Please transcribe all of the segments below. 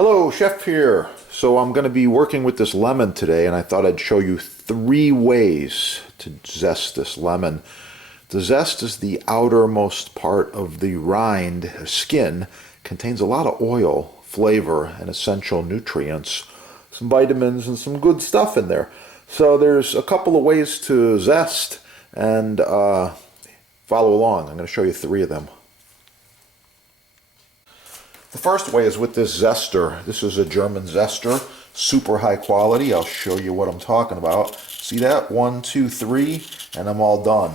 Hello, Chef here. So I'm going to be working with this lemon today, and I thought I'd show you 3 ways to zest this lemon. The zest is the outermost part of the rind skin, contains a lot of oil, flavor, and essential nutrients, some vitamins and some good stuff in there. So there's a couple of ways to zest, and follow along. I'm going to show you 3 of them. The first way is with this zester. This is a German zester, super high quality. I'll show you what I'm talking about. See that? 1, 2, 3, and I'm all done.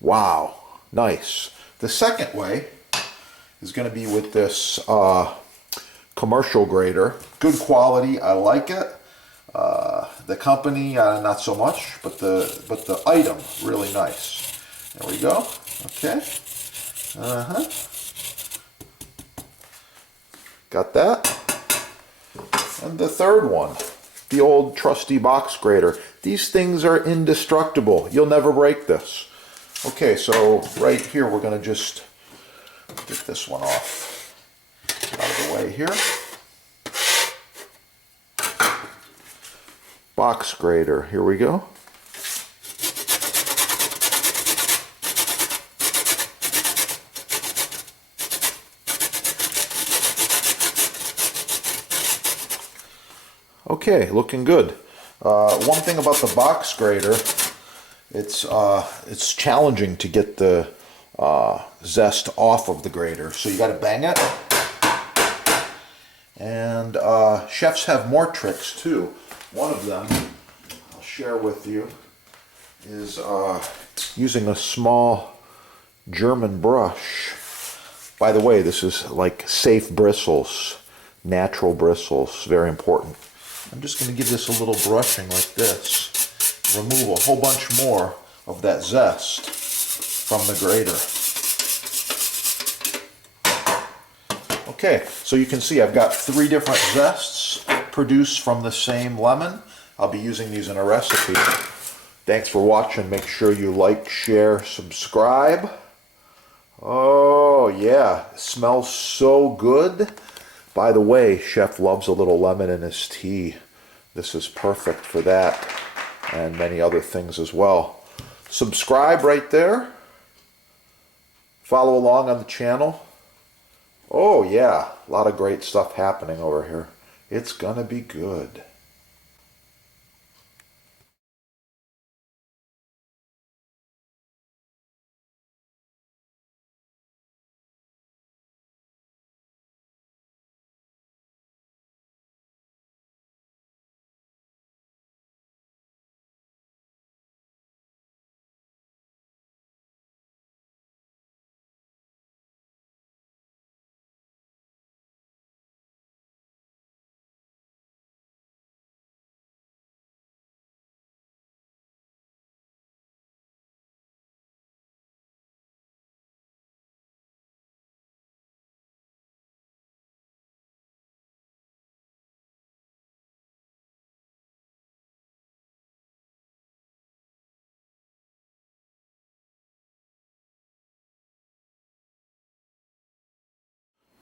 Wow, nice. The second way is going to be with this commercial grater. Good quality, I like it. The company, not so much, but the item, really nice. There we go. Okay. Got that. And the third one, the old trusty box grater. These things are indestructible. You'll never break this. Okay, so right here we're going to just get this one off out of the way here. Box grater, here we go. Okay, looking good. One thing about the box grater, it's challenging to get the zest off of the grater, so you got to bang it. And chefs have more tricks too. One of them I'll share with you is using a small German brush. By the way, this is like safe bristles, natural bristles, very important. I'm just going to give this a little brushing like this. Remove a whole bunch more of that zest from the grater. Okay, so you can see I've got 3 different zests produced from the same lemon. I'll be using these in a recipe. Thanks for watching. Make sure you like, share, subscribe. Oh yeah, it smells so good. By the way, Chef loves a little lemon in his tea. This is perfect for that and many other things as well. Subscribe right there. Follow along on the channel. Oh yeah, a lot of great stuff happening over here. It's gonna be good.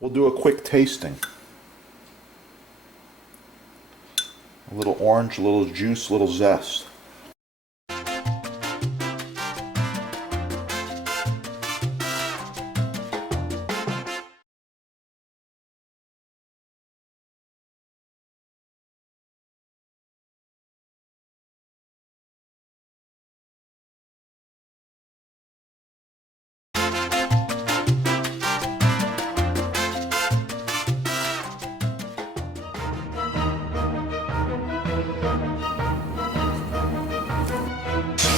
We'll do a quick tasting. A little orange, a little juice, a little zest.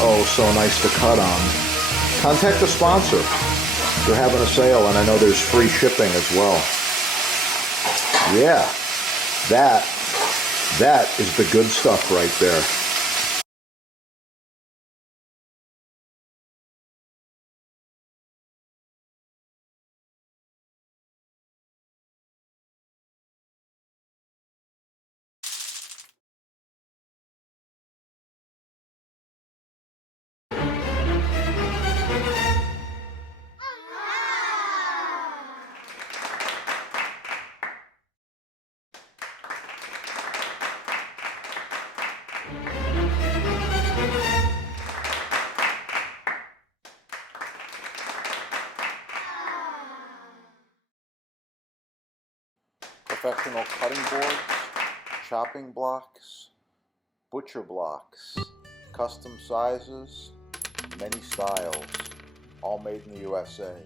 Oh, so nice to cut on. Contact the sponsor. They're having a sale, and I know there's free shipping as well. Yeah, that is the good stuff right there. Professional cutting boards, chopping blocks, butcher blocks, custom sizes, many styles, all made in the USA.